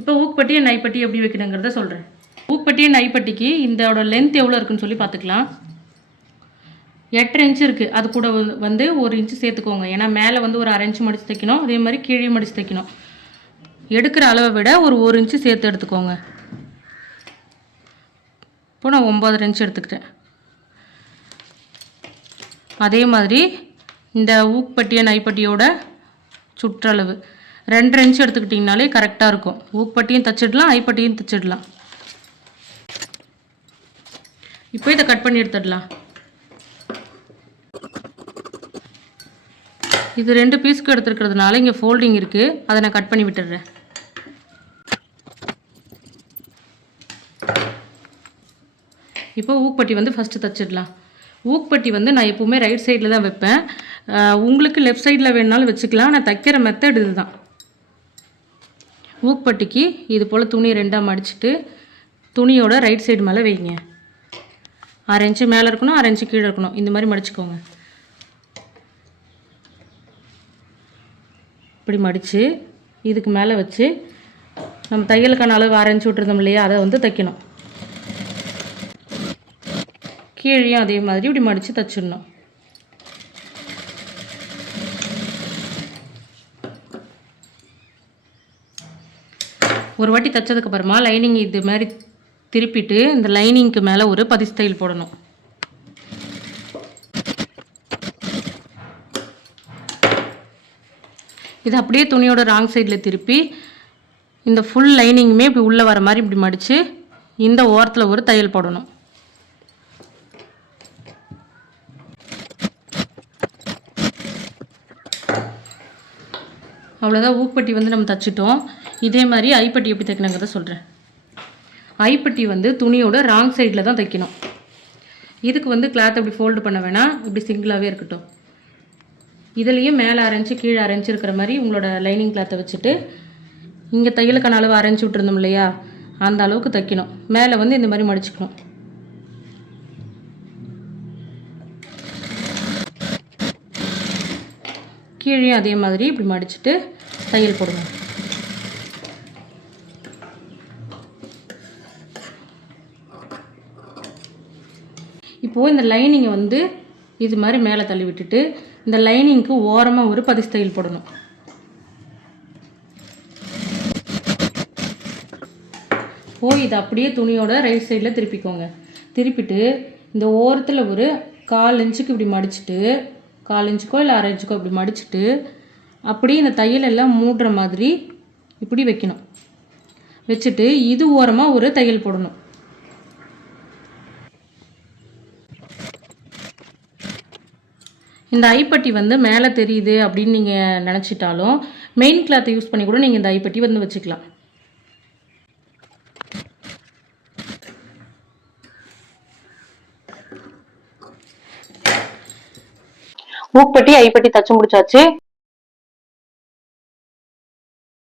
இப்போ ஊக்பட்டி நைப்பட்டி எப்படி வைக்கணுங்கிறத சொல்கிறேன். ஊக்பட்டி நைப்பட்டிக்கு இதோட லென்த் எவ்வளோ இருக்குன்னு சொல்லி பார்த்துக்கலாம். 8 இன்ச்சு இருக்குது. அது கூட வந்து 1 இன்ச்சு சேர்த்துக்கோங்க. ஏன்னா மேலே வந்து ஒரு 1/2 இன்ச்சு மடித்து தைக்கணும், அதே மாதிரி கீழே மடித்து தைக்கணும். எடுக்கிற அளவை விட ஒரு 1 இன்ச்சு சேர்த்து எடுத்துக்கோங்க. இப்போ நான் 9.5 இன்ச்சு எடுத்துக்கிட்டேன். அதே மாதிரி இந்த ஊக்பட்டியை நைப்பட்டியோட சுற்றளவு 2.5 இன்ச்சு எடுத்துக்கிட்டிங்கனாலே கரெக்டாக இருக்கும். ஊக்பட்டியும் தைச்சிடலாம், ஐப்பட்டியும் தைச்சிடலாம். இப்போ இதை கட் பண்ணி எடுத்துடலாம். இது 2 பீஸ்க்கு எடுத்துருக்கிறதுனால இங்கே ஃபோல்டிங் இருக்குது, அதை நான் கட் பண்ணி விட்டுடுறேன். இப்போ ஊக்பட்டி வந்து ஃபஸ்ட்டு தைச்சிடலாம். ஊக்பட்டி வந்து நான் எப்போவுமே ரைட் சைடில் தான் வைப்பேன். உங்களுக்கு லெஃப்ட் சைடில் வேணுனாலும் வச்சுக்கலாம். நான் தைக்கிற மெத்தட் இது தான். ஊக்பட்டிக்கு இது போல் துணி 2ஆக மடிச்சுட்டு துணியோட ரைட் சைடு மேலே வைங்க. 1/2 இன்ச்சு மேலே இருக்கணும், 1/2 இன்ச்சு கீழே இருக்கணும். இந்த மாதிரி மடிச்சுக்கோங்க. இப்படி மடித்து இதுக்கு மேலே வச்சு நம்ம தையலுக்கான அளவு 1/2 இன்ச்சு விட்டுருந்தோம் இல்லையா, அதை வந்து தைக்கணும். கீழேயும் அதே மாதிரி இப்படி மடித்து தைச்சிடணும். ஒரு வாட்டி தைச்சதுக்கப்புறமா லைனிங் இது மாதிரி திருப்பிட்டு இந்த லைனிங்க்கு மேலே ஒரு பதி ஸ்டைல் போடணும். இது அப்படியே துணியோட ராங் சைடில் திருப்பி இந்த ஃபுல் லைனிங்குமே இப்படி உள்ளே வர மாதிரி இப்படி மடித்து இந்த ஓரத்தில் ஒரு தையல் போடணும். அவ்வளோதான். ஊக்பட்டி வந்து நம்ம தைச்சிட்டோம். இதே மாதிரி ஐப்பட்டி எப்படி தைக்கணுங்கிறத சொல்கிறேன். ஐப்பட்டி வந்து துணியோட ராங் சைடில் தான் தைக்கணும். இதுக்கு வந்து கிளாத் அப்படி ஃபோல்டு பண்ண வேணாம், இப்படி சிங்கிளாகவே இருக்கட்டும். இதுலேயும் மேலே 1/2 இன்ச்சு கீழே 1/2 இன்ச்சு இருக்கிற மாதிரி உங்களோட லைனிங் கிளாத்தை வச்சுட்டு இங்கே தையலுக்கான அளவு 1/2 இன்ச்சு விட்டுருந்தோம் இல்லையா, அந்த அளவுக்கு தைக்கணும். மேலே வந்து இந்த மாதிரி மடிச்சுக்கணும். கீழேயும் அதே மாதிரி இப்படி மடிச்சுட்டு தையல் போடுங்க. இப்போது இந்த லைனிங்கை வந்து இது மாதிரி மேலே தள்ளி விட்டுட்டு இந்த லைனிங்க்கு ஓரமாக ஒரு பதி தையல் போடணும். போய் இதை அப்படியே துணியோட ரைட் சைடில் திருப்பிக்கோங்க. திருப்பிட்டு இந்த ஓரத்தில் ஒரு 1/4 இன்ச்சுக்கு இப்படி மடிச்சுட்டு 1/4 இன்ச்சுக்கோ இல்லை 1/2 இன்ச்சுக்கோ இப்படி மடிச்சுட்டு அப்படியே இந்த தையல் எல்லாம் மூடுற மாதிரி இப்படி வைக்கணும். வச்சுட்டு இது ஓரமாக ஒரு தையல் போடணும். இந்த ஐப்பட்டி வந்து மேலே தெரியுது அப்படின்னு நீங்கள் நினச்சிட்டாலும் மெயின் கிளாத்தை யூஸ் பண்ணி கூட நீங்கள் இந்த ஐப்பட்டி வந்து வச்சுக்கலாம். ஊக்பட்டி ஐப்பட்டி தச்சு முடிச்சாச்சு.